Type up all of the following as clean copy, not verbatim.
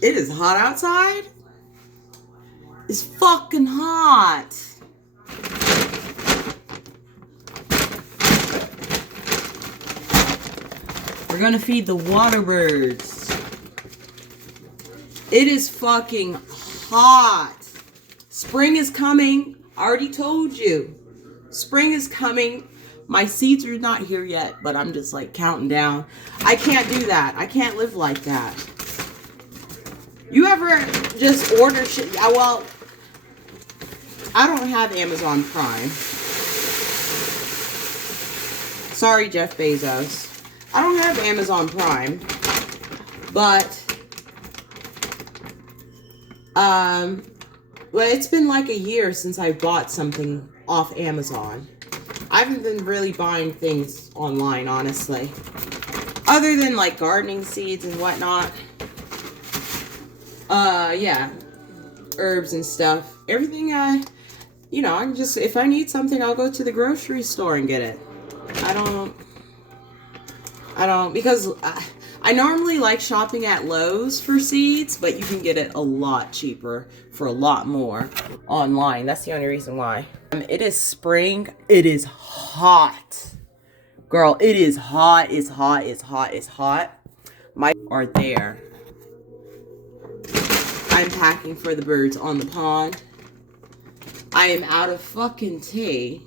It is hot outside. It's fucking hot. We're gonna feed the water birds. It is fucking hot. Spring is coming. I already told you. Spring is coming. My seeds are not here yet, but I'm just like counting down. I can't do that. I can't live like that. You ever just order shit? Well, I don't have Amazon Prime. Sorry, Jeff Bezos. I don't have Amazon Prime. But, well, it's been like a year since I bought something off Amazon. I haven't been really buying things online, honestly. Other than like gardening seeds and whatnot. Yeah. Herbs and stuff. Everything I can just, if I need something, I'll go to the grocery store and get it. Because I normally like shopping at Lowe's for seeds, but you can get it a lot cheaper for a lot more online. That's the only reason why. It is spring. It is hot. Girl, it is hot. It's hot. It's hot. It's hot. My are there. I'm packing for the birds on the pond. I am out of fucking tea.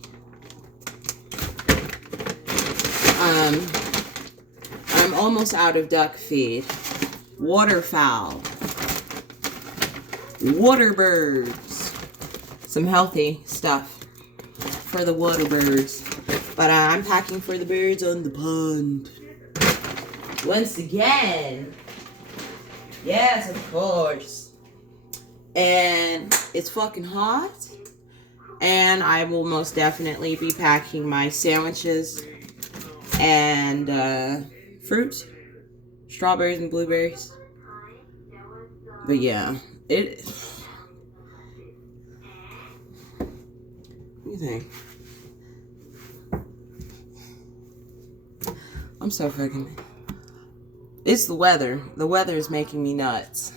I'm almost out of duck feed. Waterfowl. Water birds. Some healthy stuff for the water birds. But I'm packing for the birds on the pond. Once again. Yes, of course. And it's fucking hot. And I will most definitely be packing my sandwiches and fruits, strawberries and blueberries. But yeah, it. What do you think? I'm so fucking. It's the weather. The weather is making me nuts.